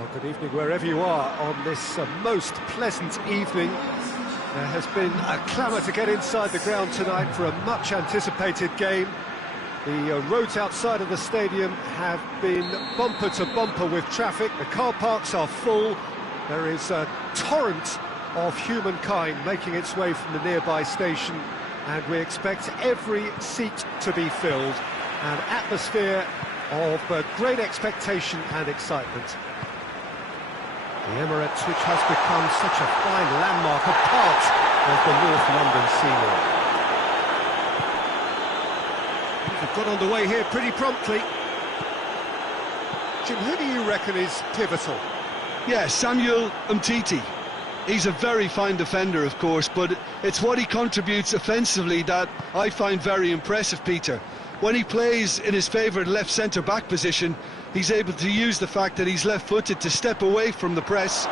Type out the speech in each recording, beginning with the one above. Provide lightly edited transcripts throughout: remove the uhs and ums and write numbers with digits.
Well, good evening wherever you are on this most pleasant evening. There has been a clamour to get inside the ground tonight for a much-anticipated game. The roads outside of the stadium have been bumper to bumper with traffic. The car parks are full. There is a torrent of humankind making its way from the nearby station, and we expect every seat to be filled. An atmosphere of great expectation and excitement. The Emirates, which has become such a fine landmark, a part of the North London scenery. They've got underway here pretty promptly. Jim, who do you reckon is pivotal? Yeah, Samuel Umtiti. He's a very fine defender, of course, but it's what he contributes offensively that I find very impressive, Peter. When he plays in his favourite left centre-back position, he's able to use the fact that he's left-footed to step away from the press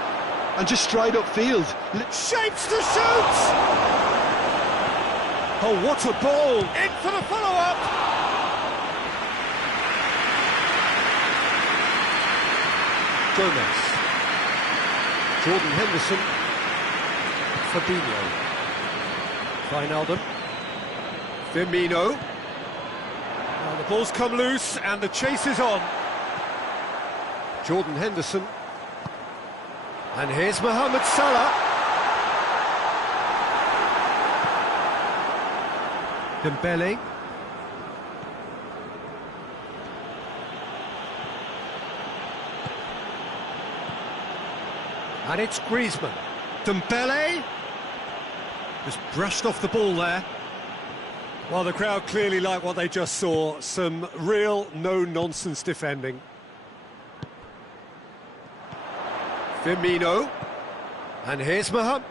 and just stride upfield. Shapes to shoot! Oh, what a ball! In for the follow-up! Gomez. Jordan Henderson. Fabinho. Wijnaldum. Firmino. Well, the ball's come loose and the chase is on. Jordan Henderson. And here's Mohamed Salah. Dembele. And it's Griezmann. Dembele. Just brushed off the ball there. Well, the crowd clearly like what they just saw. Some real no-nonsense defending. Firmino. And here's Mohamed.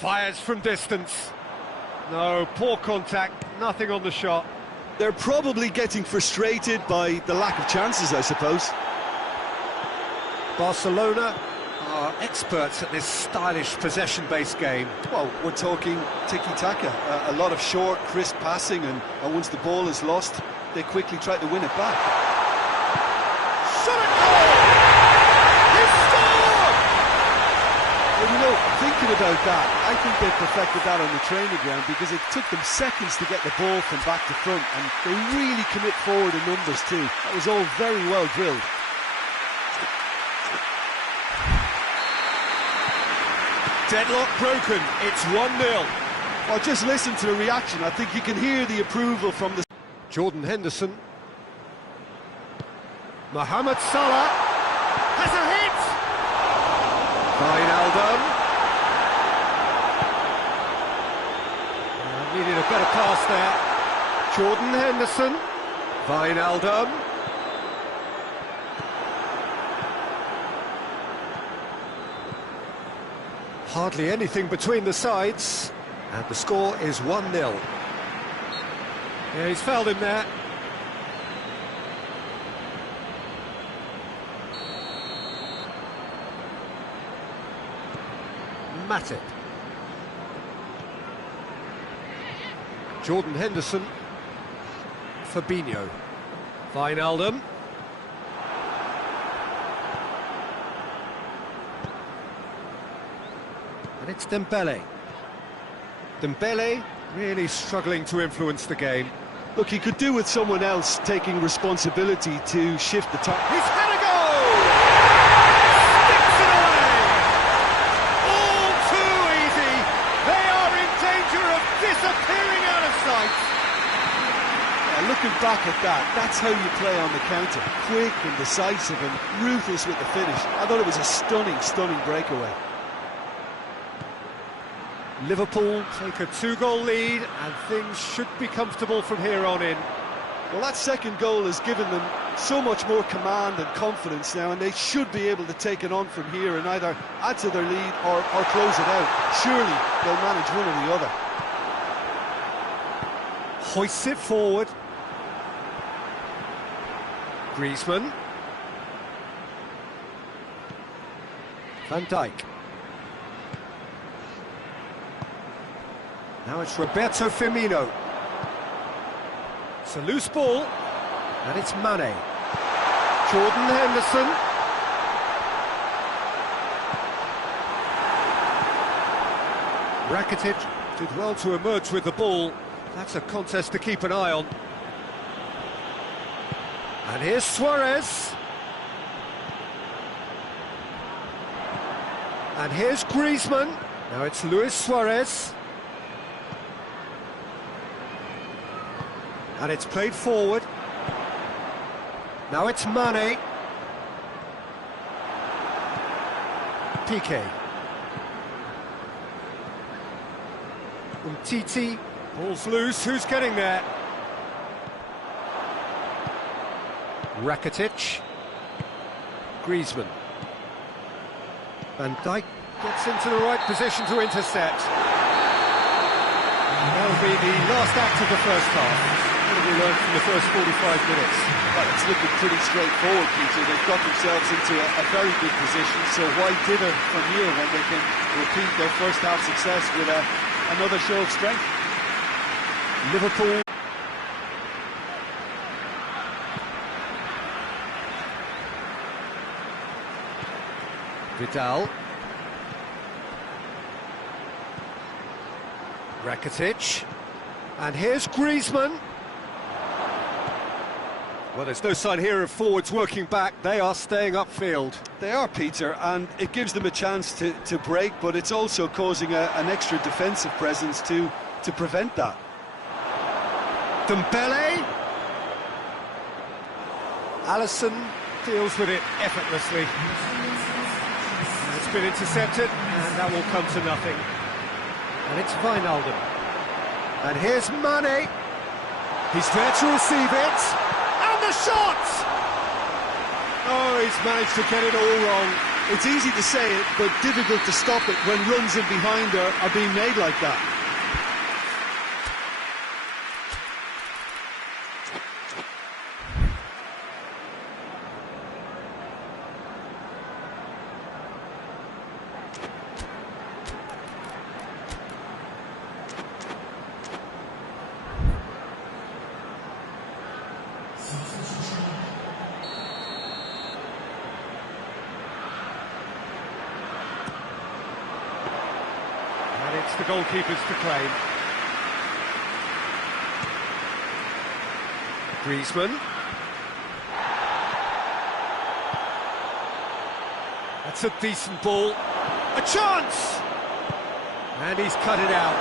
Fires from distance. No, poor contact, nothing on the shot. They're probably getting frustrated by the lack of chances, I suppose. Barcelona are experts at this stylish possession-based game. Well, we're talking tiki-taka, a lot of short, crisp passing, and once the ball is lost, they quickly try to win it back. Shot at goal! He scored! Well, you know, thinking about that, I think they perfected that on the training ground because it took them seconds to get the ball from back to front, and they really commit forward in numbers too. That was all very well drilled. Deadlock broken, it's 1-0. Well, just listen to the reaction. I think you can hear the approval from the... Jordan Henderson. Mohamed Salah has a hit! Wijnaldum. Needed a better pass there. Jordan Henderson. Wijnaldum. Hardly anything between the sides, and the score is 1-0. Yeah, he's fouled him there. Matip. Jordan Henderson. Fabinho. Wijnaldum. And it's Dembele. Dembele really struggling to influence the game. Look, he could do with someone else taking responsibility to shift the top. He's had a goal! Sticks it away! All too easy! They are in danger of disappearing out of sight! Yeah, looking back at that, that's how you play on the counter. Quick and decisive and ruthless with the finish. I thought it was a stunning, stunning breakaway. Liverpool take a 2-goal lead and things should be comfortable from here on in. Well, that second goal has given them so much more command and confidence now, and they should be able to take it on from here and either add to their lead or close it out. Surely they'll manage one or the other. Hoists it forward. Griezmann. Van Dijk. Now it's Roberto Firmino. It's a loose ball, and it's Mane. Jordan Henderson. Rakitic did well to emerge with the ball. That's a contest to keep an eye on. And here's Suarez. And here's Griezmann. Now it's Luis Suarez. And it's played forward. Now it's Mane. Piqué. Umtiti. Ball's loose. Who's getting there? Rakitic. Griezmann. Van Dijk gets into the right position to intercept. That'll be the last act of the first half. What have we learned from the first 45 minutes? Well, it's looking pretty straightforward, Peter. They've got themselves into a very good position, so why dither from here when they can repeat their first half success with another show of strength? Liverpool. Vidal. Rakitic. And here's Griezmann. Well, there's no sign here of forwards working back. They are staying upfield. They are, Peter, and it gives them a chance to break, but it's also causing an extra defensive presence to prevent that. Dembele. Alisson deals with it effortlessly. It's been intercepted, and that will come to nothing. And it's Wijnaldum. And here's Mane. He's there to receive it. And the shot! Oh, he's managed to get it all wrong. It's easy to say it, but difficult to stop it when runs in behind are being made like that. It's the goalkeepers to claim. Griezmann. That's a decent ball. A chance! And he's cut it out.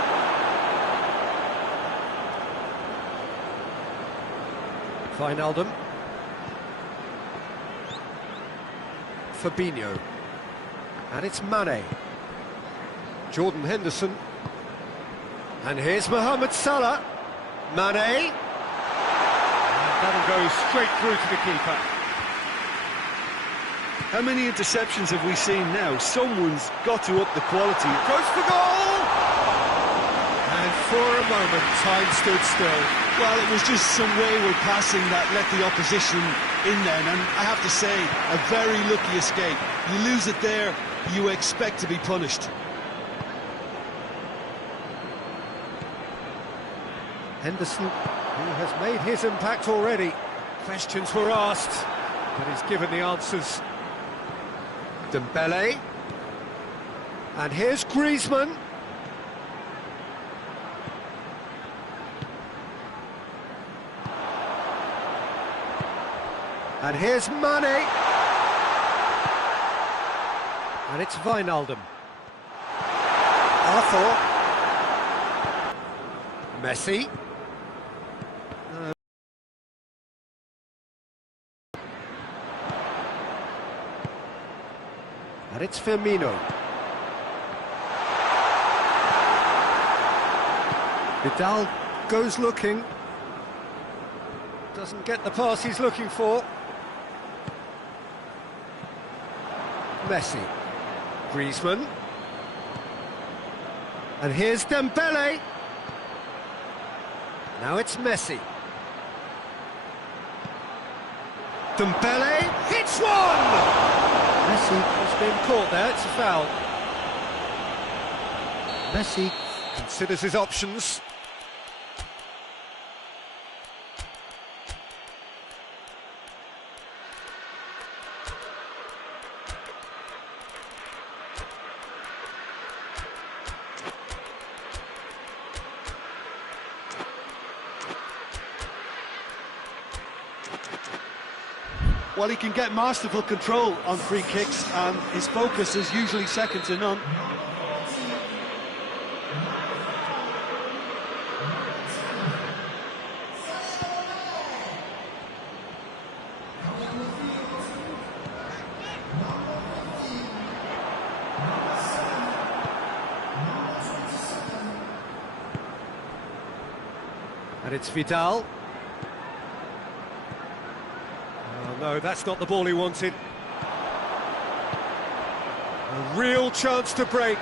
Wijnaldum. Fabinho. And it's Mane. Jordan Henderson. And here's Mohamed Salah. Mane. And that'll go straight through to the keeper. How many interceptions have we seen now? Someone's got to up the quality. Goes for goal! And for a moment, time stood still. Well, it was just some wayward passing that let the opposition in then, and I have to say, a very lucky escape. You lose it there, you expect to be punished. Henderson, who has made his impact already. Questions were asked, but he's given the answers. Dembele. And here's Griezmann. And here's Mane. And it's Wijnaldum. Arthur. Messi. And it's Firmino. Vidal goes looking. Doesn't get the pass he's looking for. Messi. Griezmann. And here's Dembele. Now it's Messi. Dembele hits one! Messi has been caught there, it's a foul. Messi considers his options. Well, he can get masterful control on free kicks, and his focus is usually second to none. And it's Vidal. Oh, no, that's not the ball he wanted. A real chance to break.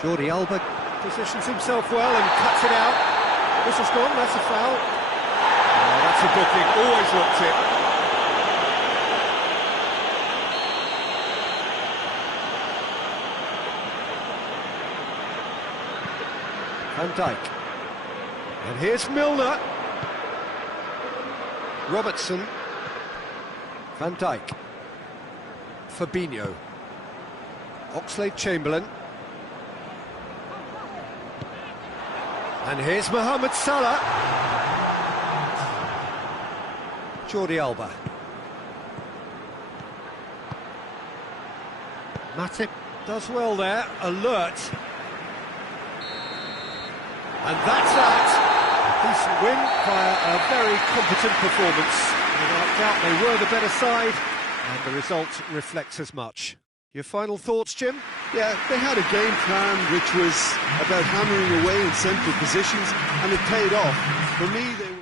Jordi Alba positions himself well and cuts it out. This has gone, that's a foul. Oh, that's a booking, always looked it. Van Dijk. And here's Milner. Robertson. Van Dijk. Fabinho. Oxlade-Chamberlain. And here's Mohamed Salah. Jordi Alba. Matip does well there, alert. And that's that. Decent win via a very competent performance. Without doubt they were the better side, and the result reflects as much. Your final thoughts, Jim? Yeah, they had a game plan which was about hammering away in central positions, and it paid off. For me, they were...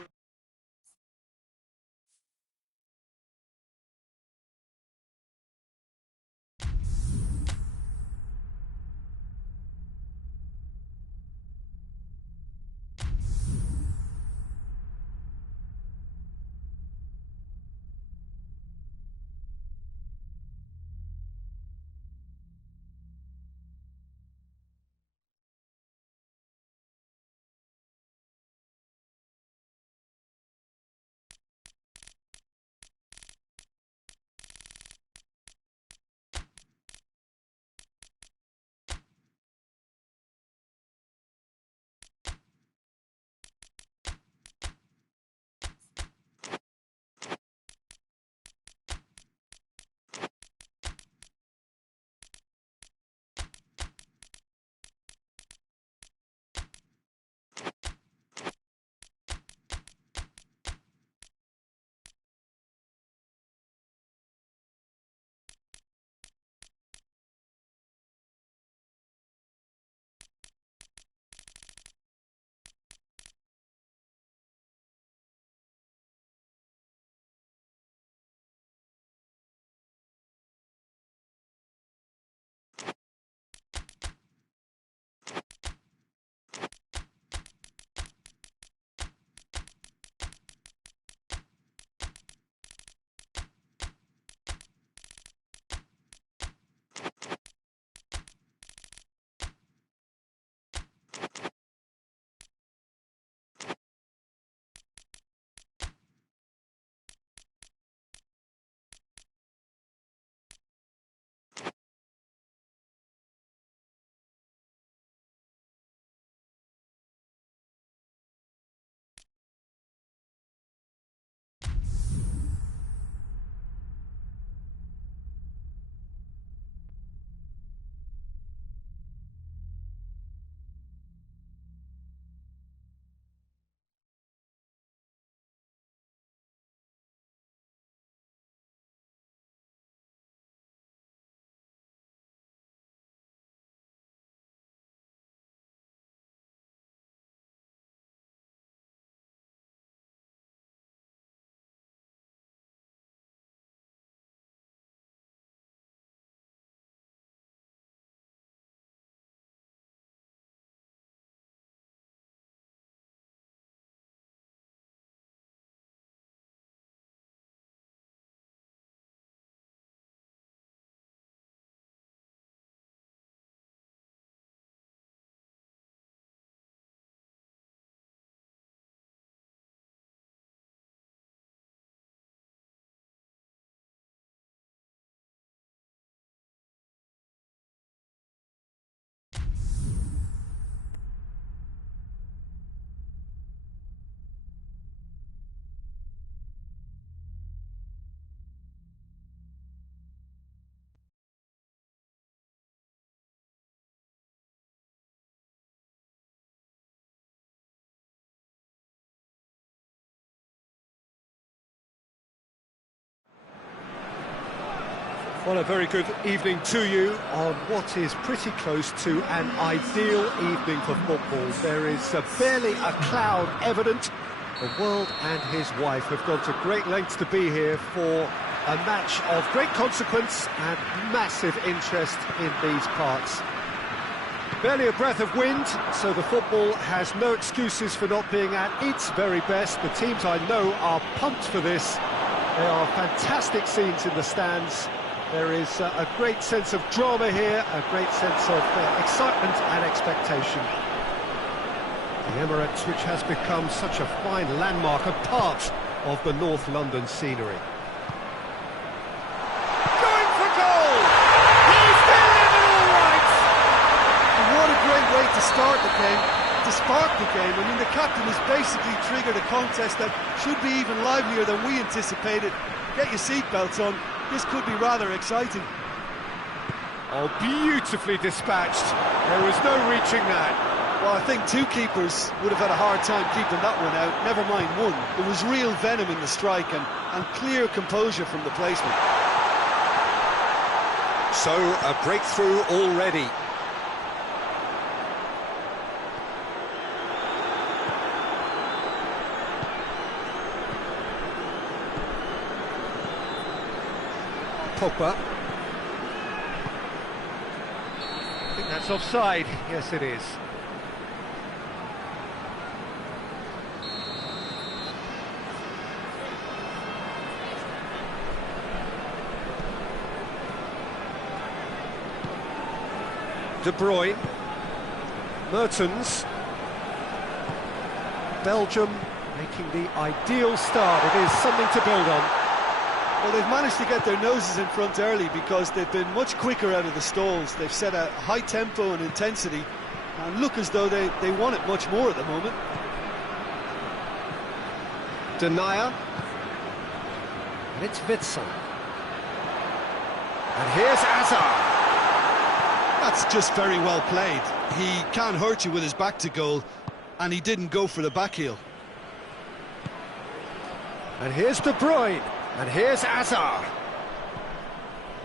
Well, a very good evening to you on what is pretty close to an ideal evening for football. There is barely a cloud evident. The world and his wife have gone to great lengths to be here for a match of great consequence and massive interest in these parts. Barely a breath of wind, so the football has no excuses for not being at its very best. The teams I know are pumped for this. There are fantastic scenes in the stands. There is a great sense of drama here, a great sense of excitement and expectation. The Emirates, which has become such a fine landmark, a part of the North London scenery. Going for goal! He's delivered all right! And what a great way to start the game, to spark the game. I mean, the captain has basically triggered a contest that should be even livelier than we anticipated. Get your seatbelts on. This could be rather exciting. Oh, beautifully dispatched. There was no reaching that. Well, I think two keepers would have had a hard time keeping that one out, never mind one. There was real venom in the strike and clear composure from the placement. So, a breakthrough already. Pogba. I think that's offside. Yes, it is. De Bruyne. Mertens. Belgium making the ideal start. It is something to build on. Well, they've managed to get their noses in front early because they've been much quicker out of the stalls. They've set a high tempo and intensity and look as though they want it much more at the moment. Denier. And it's Witsel. And here's Hazard. That's just very well played. He can't hurt you with his back to goal, and he didn't go for the back heel. And here's De Bruyne. And here's Hazard.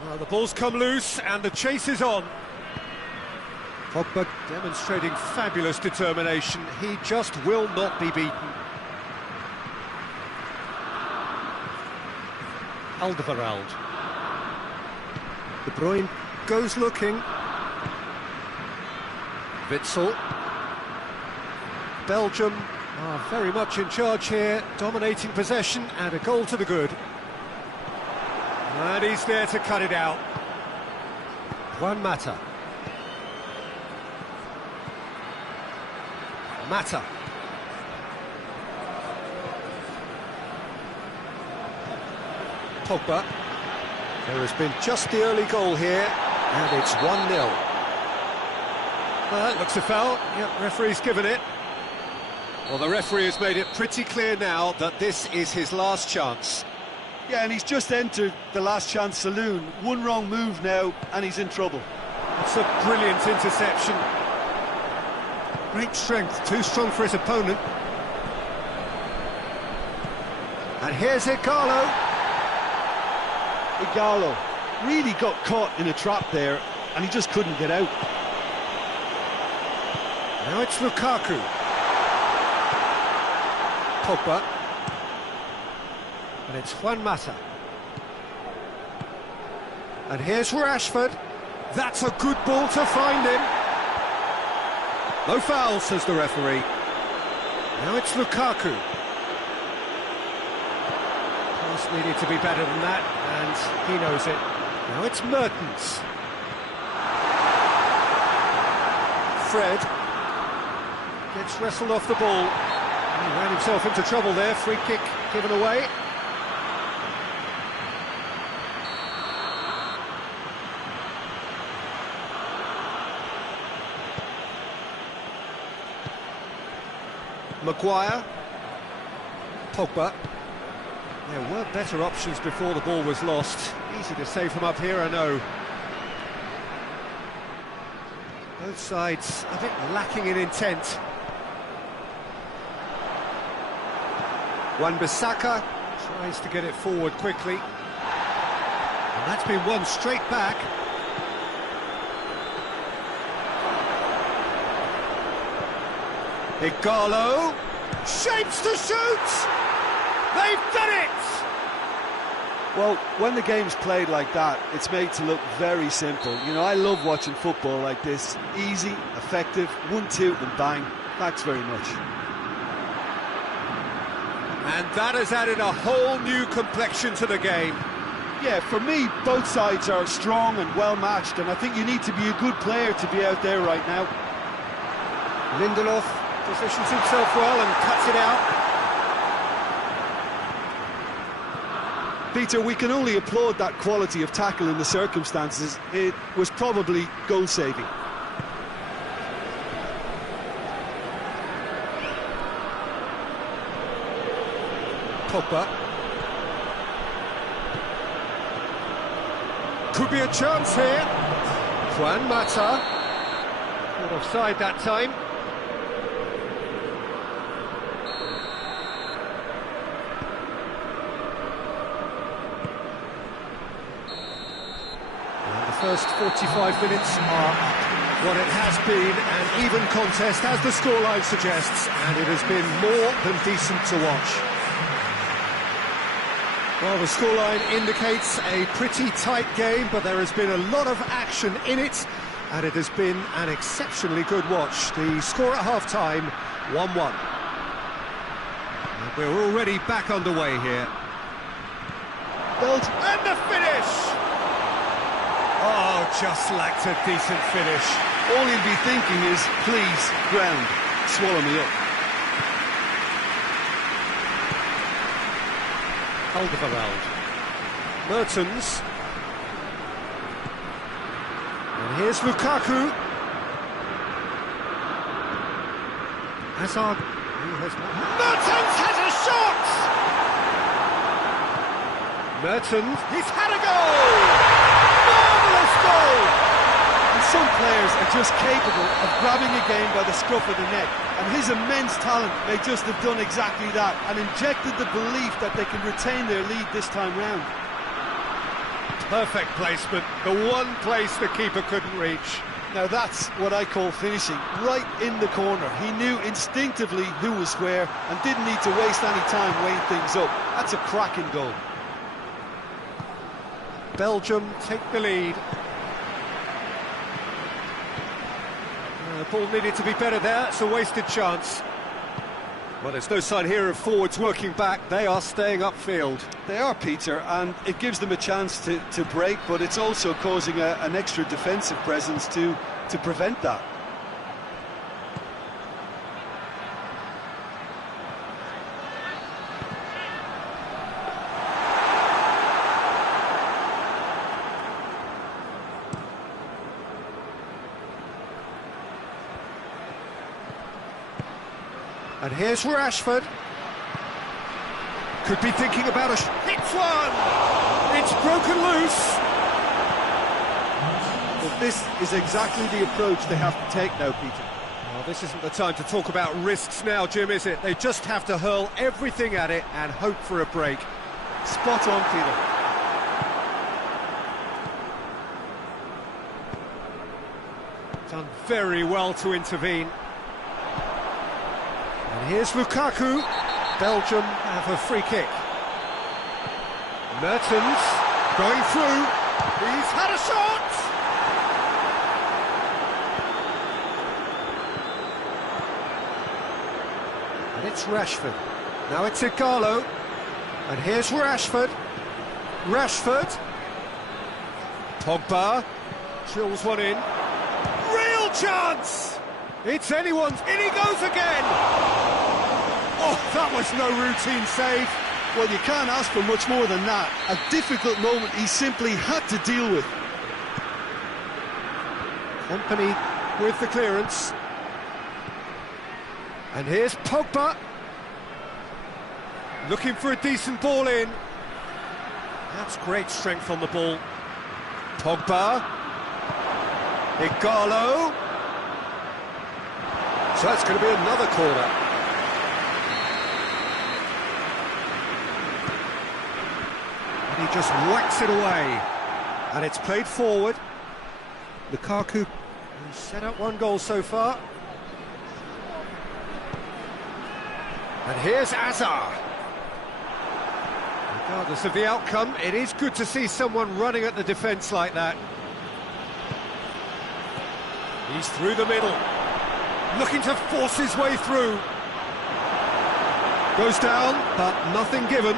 Well, the ball's come loose and the chase is on. Pogba demonstrating fabulous determination. He just will not be beaten. Alderweireld. De Bruyne goes looking. Witsel. Belgium are very much in charge here, dominating possession and a goal to the good. And he's there to cut it out. Juan Mata. Mata. Pogba. There has been just the early goal here, and it's 1-0. Well, that looks a foul. Yep, referee's given it. Well, the referee has made it pretty clear now that this is his last chance. Yeah, and he's just entered the last chance saloon. One wrong move now, and he's in trouble. It's a brilliant interception. Great strength, too strong for his opponent. And here's Igalo. Igalo really got caught in a trap there, and he just couldn't get out. Now it's Lukaku. Pogba. And it's Juan Mata. And here's Rashford. That's a good ball to find him. No foul, says the referee. Now it's Lukaku. Pass needed to be better than that, and he knows it. Now it's Mertens. Fred gets wrestled off the ball. He ran himself into trouble there. Free kick given away. Maguire. Pogba. There were better options before the ball was lost. Easy to save from up here, I know. Both sides a bit lacking in intent. Wan-Bissaka tries to get it forward quickly. And that's been won straight back. Igalo, shapes to shoot! They've done it! Well, when the game's played like that, it's made to look very simple. You know, I love watching football like this. Easy, effective, 1-2 and bang. Thanks very much. And that has added a whole new complexion to the game. Yeah, for me, both sides are strong and well-matched, and I think you need to be a good player to be out there right now. Lindelof positions himself well and cuts it out. Peter, we can only applaud that quality of tackle in the circumstances. It was probably goal-saving. Pogba. Could be a chance here. Juan Mata. Not offside that time. First 45 minutes are what it has been, an even contest, as the scoreline suggests, and it has been more than decent to watch. Well, the scoreline indicates a pretty tight game, but there has been a lot of action in it, and it has been an exceptionally good watch. The score at half-time, 1-1. And we're already back underway here. And the finish! Oh, just lacked a decent finish. All he'll be thinking is, please, ground, swallow me up. Alderweireld. Mertens. And here's Lukaku. Hazard. Mertens has a shot! Mertens, he's had a goal! Marvellous goal! And some players are just capable of grabbing a game by the scruff of the neck, and his immense talent may just have done exactly that and injected the belief that they can retain their lead this time round. Perfect placement, the one place the keeper couldn't reach. Now that's what I call finishing, right in the corner. He knew instinctively who was where and didn't need to waste any time weighing things up. That's a cracking goal. Belgium take the lead. The ball needed to be better there, it's a wasted chance. Well, there's no sign here of forwards working back, they are staying upfield. They are, Peter, and it gives them a chance to break, but it's also causing an extra defensive presence to prevent that. And here's Rashford. Could be thinking about hits one! It's broken loose! But this is exactly the approach they have to take now, Peter. Well, this isn't the time to talk about risks now, Jim, is it? They just have to hurl everything at it and hope for a break. Spot on, Peter. Done very well to intervene. And here's Lukaku. Belgium have a free kick. Mertens going through. He's had a shot! And it's Rashford. Now it's Igalo. And here's Rashford. Rashford. Pogba. Drills one in. Real chance! It's anyone's. In he goes again! Oh, that was no routine save. Well, you can't ask for much more than that. A difficult moment he simply had to deal with. Company with the clearance. And here's Pogba. Looking for a decent ball in. That's great strength on the ball. Pogba. Igalo. So that's going to be another corner. And he just whacks it away. And it's played forward. Lukaku has set up one goal so far. And here's Azar. Regardless of the outcome, it is good to see someone running at the defence like that. He's through the middle, looking to force his way through. Goes down, but nothing given.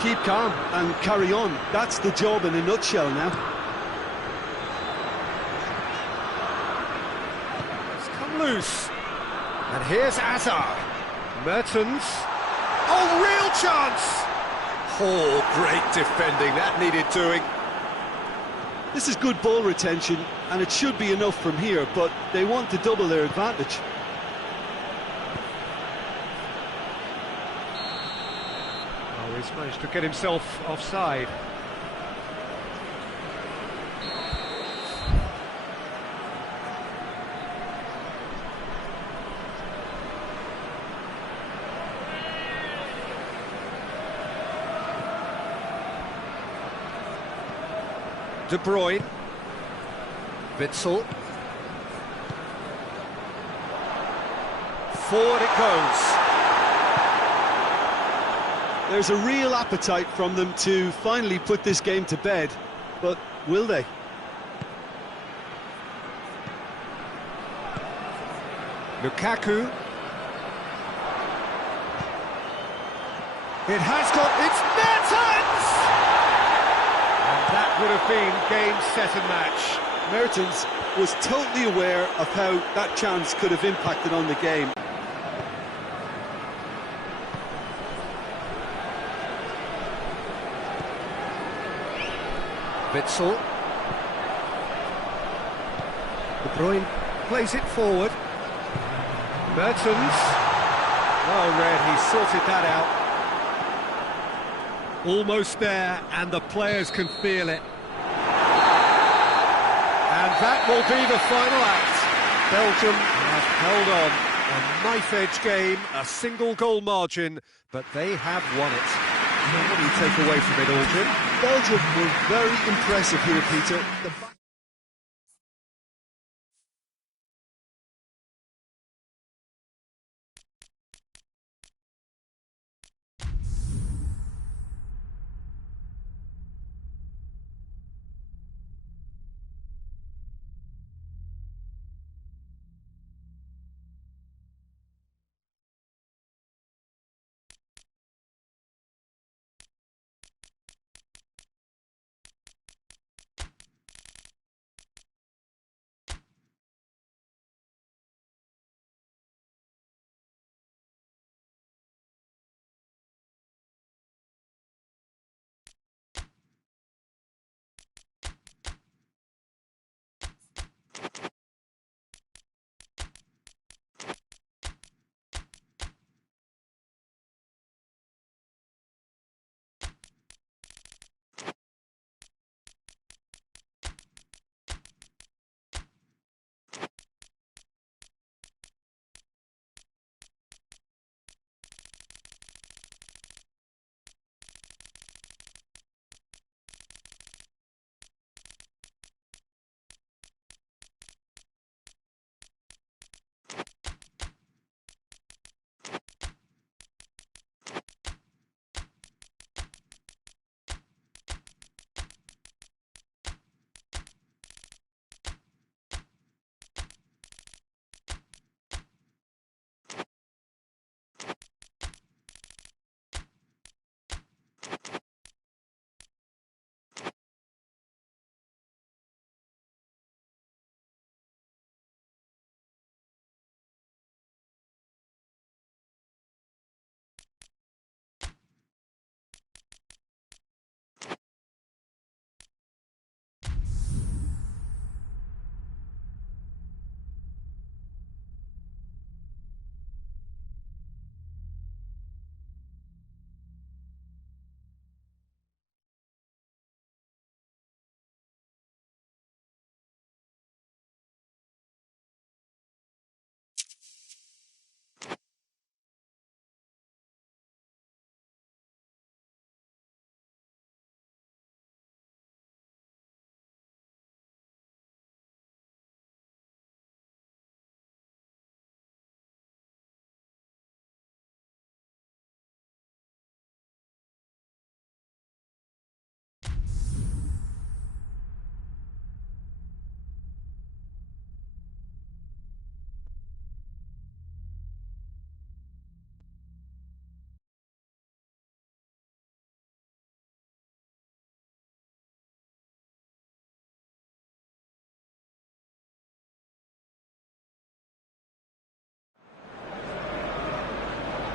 Keep calm and carry on. That's the job in a nutshell now. It's come loose. And here's Azar. Mertens. Oh, real chance! Oh, great defending. That needed doing. This is good ball retention, and it should be enough from here, but they want to double their advantage. Oh, he's managed to get himself offside. De Bruyne. Witsel. Forward it goes. There's a real appetite from them to finally put this game to bed, but will they? Lukaku. It has got... It's Mertens! And that would have been game, set and match. Mertens was totally aware of how that chance could have impacted on the game. Witsel. De Bruyne plays it forward. Mertens. Well read, he sorted that out. Almost there, and the players can feel it. And that will be the final act. Belgium have held on. A knife-edge game, a single goal margin, but they have won it. So what do you take away from it all, Jim? Belgium were very impressive here, Peter.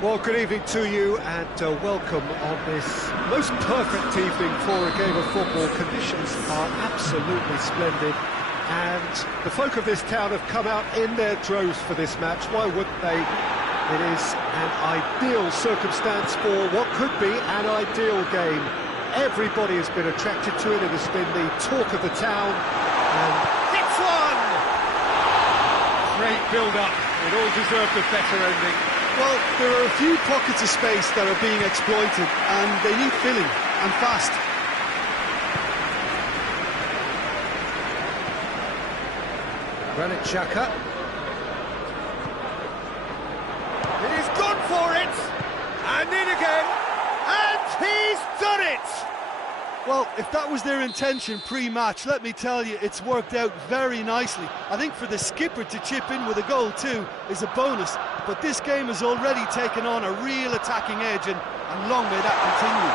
Well, good evening to you and welcome on this most perfect evening for a game of football. Conditions are absolutely splendid and the folk of this town have come out in their droves for this match. Why wouldn't they? It is an ideal circumstance for what could be an ideal game. Everybody has been attracted to it. It has been the talk of the town. And hits one! Great build-up. It all deserved a better ending. Well, there are a few pockets of space that are being exploited, and they need filling, and fast. Granit Xhaka. It is gone for it! And in again! And he's done it! Well, if that was their intention pre-match, let me tell you, it's worked out very nicely. I think for the skipper to chip in with a goal too is a bonus, but this game has already taken on a real attacking edge, and long may that continue.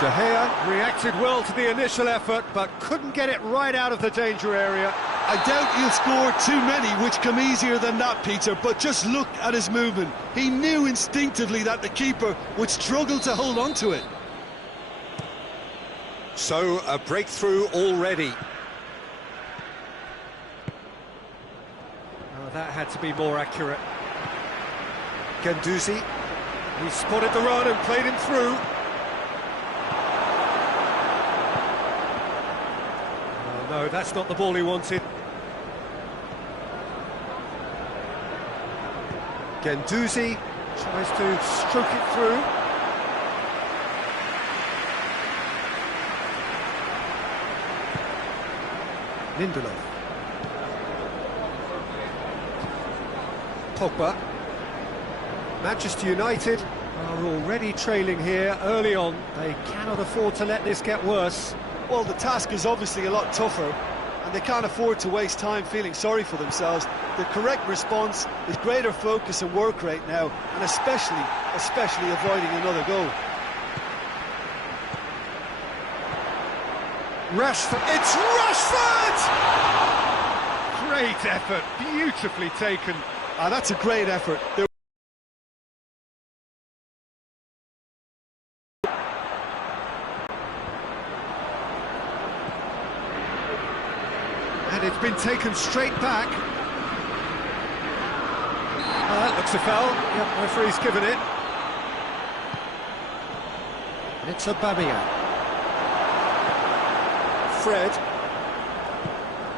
De Gea reacted well to the initial effort, but couldn't get it right out of the danger area. I doubt he'll score too many, which come easier than that, Peter, but just look at his movement. He knew instinctively that the keeper would struggle to hold on to it. So, a breakthrough already. Oh, that had to be more accurate. Guendouzi, he spotted the run and played him through. Oh, no, that's not the ball he wanted. Guendouzi tries to stroke it through. Lindelof. Pogba. Manchester United are already trailing here early on. They cannot afford to let this get worse. Well, the task is obviously a lot tougher, and they can't afford to waste time feeling sorry for themselves. The correct response is greater focus and work rate now, and especially avoiding another goal. Rashford, it's Rashford! Great effort, beautifully taken. That's a great effort. And it's been taken straight back. Oh, that looks a foul. Yep, referee's given it. And it's Aubameyang.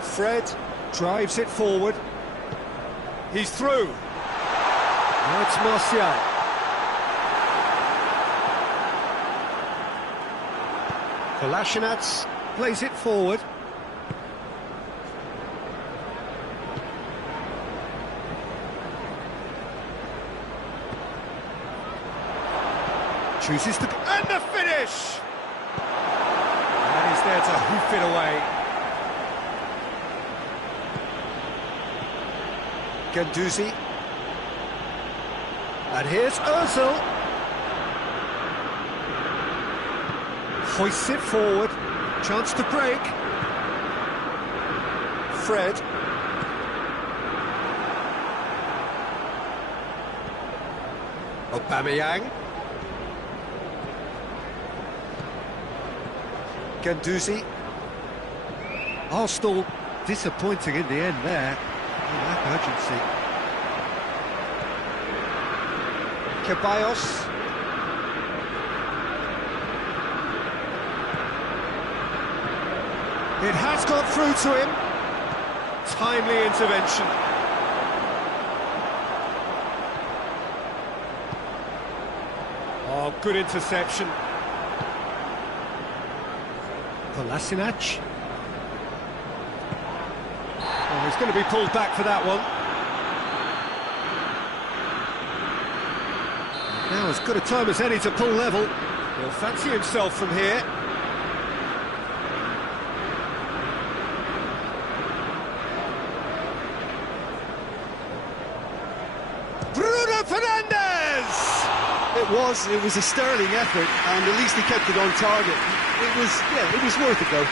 Fred drives it forward. He's through. Now it's Martial. Kolasinac plays it forward. Chooses to... And the finish! And he's there to hoof it away. Guendouzi. And here's Ozil. Hoists it forward. Chance to break. Fred. Aubameyang. Guendouzi. Arsenal disappointing in the end there. Lack urgency. Ceballos. It has got through to him. Timely intervention. Oh, good interception. Kolasinac. Oh, he's going to be pulled back for that one. Now as good a time as any to pull level. He'll fancy himself from here. Bruno Fernandes! It was a sterling effort, and at least he kept it on target. It was worth a go.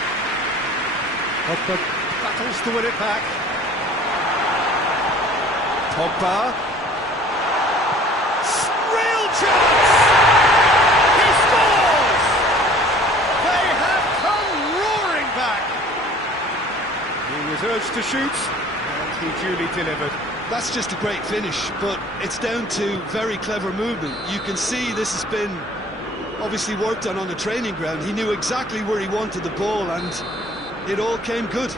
Pogba battles to win it back. Pogba approach to shoot, and he duly delivered. That's just a great finish, but it's down to very clever movement. You can see this has been obviously worked on the training ground. He knew exactly where he wanted the ball, and it all came good.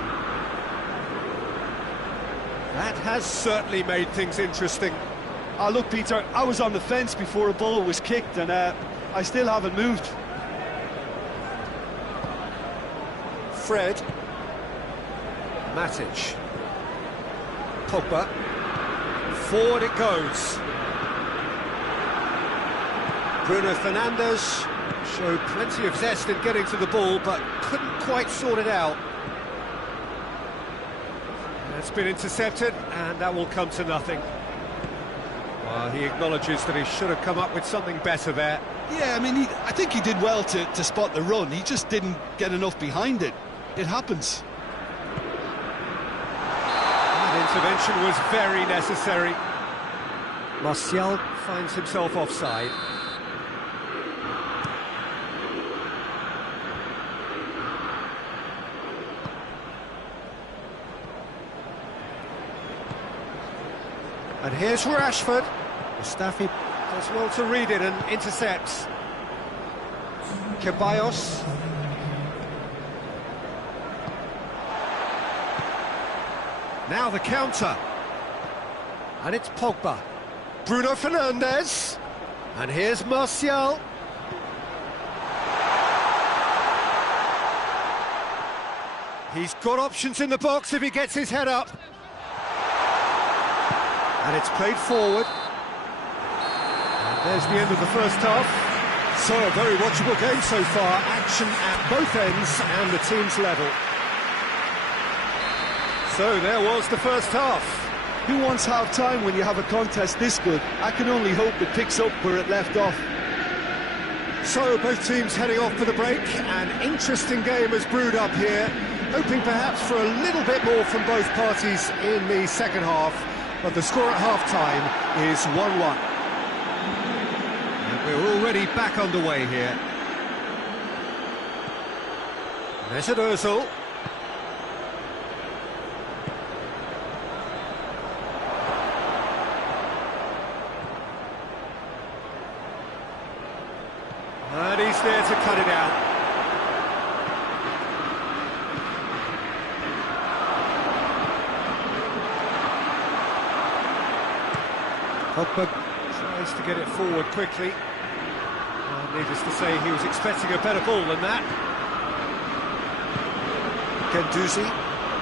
That has certainly made things interesting. Look, Peter, I was on the fence before a ball was kicked, and I still haven't moved. Fred. Matic. Pogba. Forward it goes. Bruno Fernandes showed plenty of zest in getting to the ball, but couldn't quite sort it out. It's been intercepted, and that will come to nothing. Well, he acknowledges that he should have come up with something better there. Yeah, I mean, I think he did well to spot the run. He just didn't get enough behind it. It happens. That intervention was very necessary. Martial finds himself offside. And here's Rashford. Mustafi does well to read it and intercepts. Ceballos. Now the counter. And it's Pogba. Bruno Fernandes. And here's Martial. He's got options in the box if he gets his head up. And it's played forward. And there's the end of the first half. So a very watchable game so far. Action at both ends and the team's level. So there was the first half. Who wants half-time when you have a contest this good? I can only hope it picks up where it left off. So both teams heading off for the break. An interesting game has brewed up here. Hoping perhaps for a little bit more from both parties in the second half. But the score at half-time is 1-1. And we're already back underway here. Mesut Ozil. And he's there to cut it out. Pogba tries to get it forward quickly. Needless to say, he was expecting a better ball than that.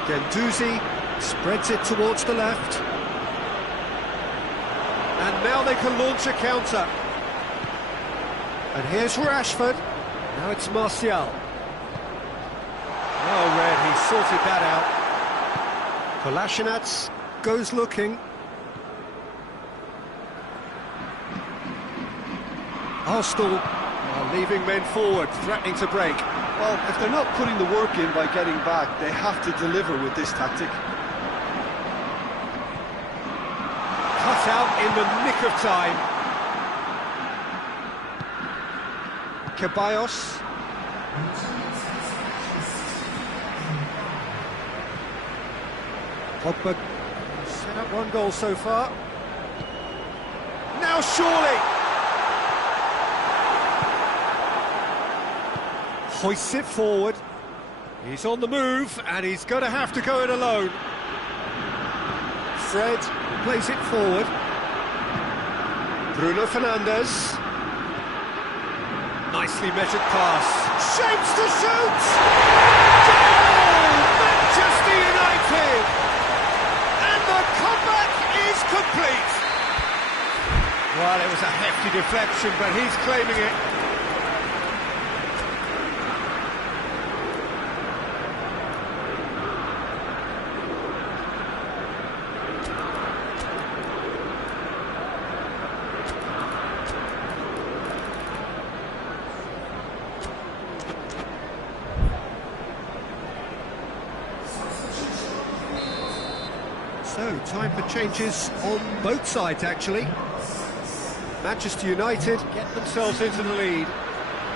Guendouzi spreads it towards the left. And now they can launch a counter. And here's Rashford. Now it's Martial. Well read, he sorted that out. Kolasinac goes looking. Arsenal are leaving men forward, threatening to break. Well, if they're not putting the work in by getting back, they have to deliver with this tactic. Cut out in the nick of time. Ceballos. Pogba set up one goal so far. Now surely! Hoists it forward. He's on the move, and he's going to have to go it alone. Fred plays it forward. Bruno Fernandes. Nicely measured pass. Shapes to shoot! Goal! Manchester United! And the comeback is complete! Well, it was a hefty deflection, but he's claiming it. So, time for changes on both sides, actually. Manchester United get themselves into the lead.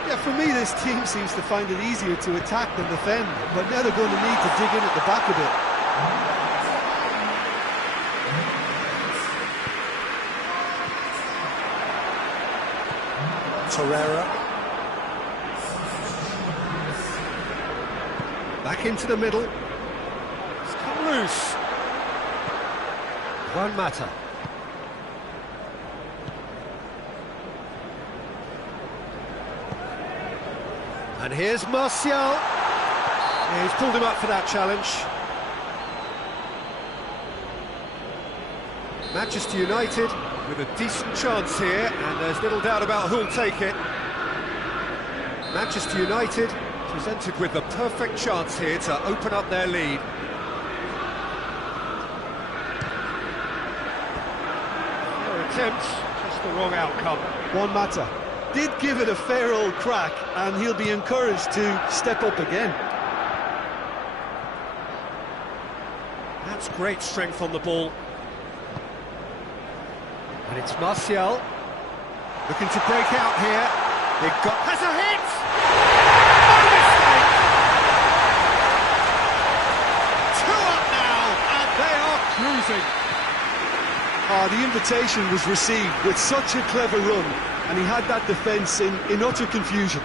Yeah, for me, this team seems to find it easier to attack than defend, but now they're going to need to dig in at the back a bit. Torreira. Back into the middle. It's come loose. Juan Mata. And here's Martial. Yeah, he's pulled him up for that challenge. Manchester United with a decent chance here, and there's little doubt about who'll take it. Manchester United presented with the perfect chance here to open up their lead. Their attempt, just the wrong outcome. Juan Mata did give it a fair old crack, and he'll be encouraged to step up again. That's great strength on the ball. And it's Martial looking to break out here. Has a hit! No mistake! 2 up now, and they are cruising. The invitation was received with such a clever run, and he had that defence in utter confusion.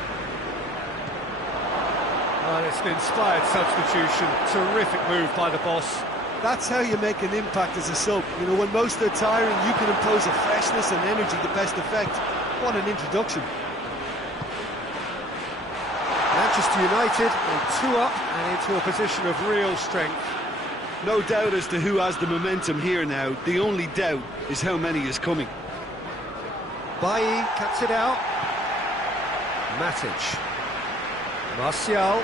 Well, it's an inspired substitution. Terrific move by the boss. That's how you make an impact as a sub. You know, when most are tiring, you can impose a freshness and energy to best effect. What an introduction. Manchester United on 2 up and into a position of real strength. No doubt as to who has the momentum here now. The only doubt is how many is coming. Bailly cuts it out. Matic. Martial.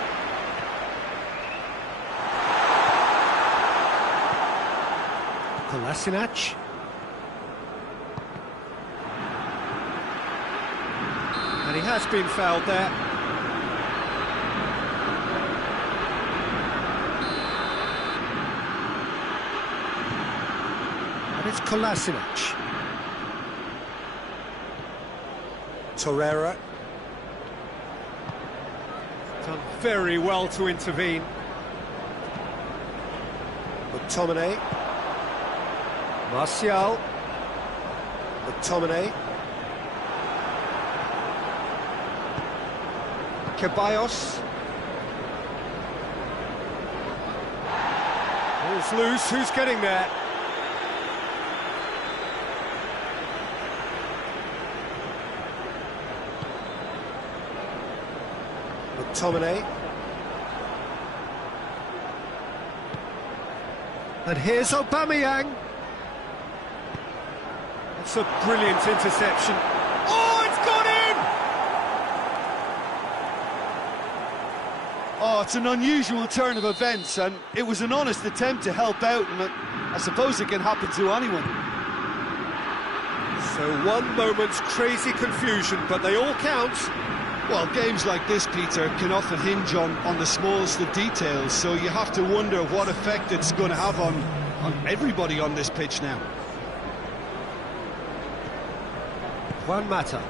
Kolasinac. And he has been fouled there. And it's Kolasinac. Torreira. Done very well to intervene. McTominay. Martial. McTominay. Ceballos. Ball's loose, who's getting there? McTominay. And here's Aubameyang. That's a brilliant interception. Oh, it's gone in! Oh, it's an unusual turn of events, and it was an honest attempt to help out, and I suppose it can happen to anyone. So one moment's crazy confusion, but they all count. Well, games like this, Peter, can often hinge on the smallest of details, so you have to wonder what effect it's going to have on everybody on this pitch now. Juan Mata.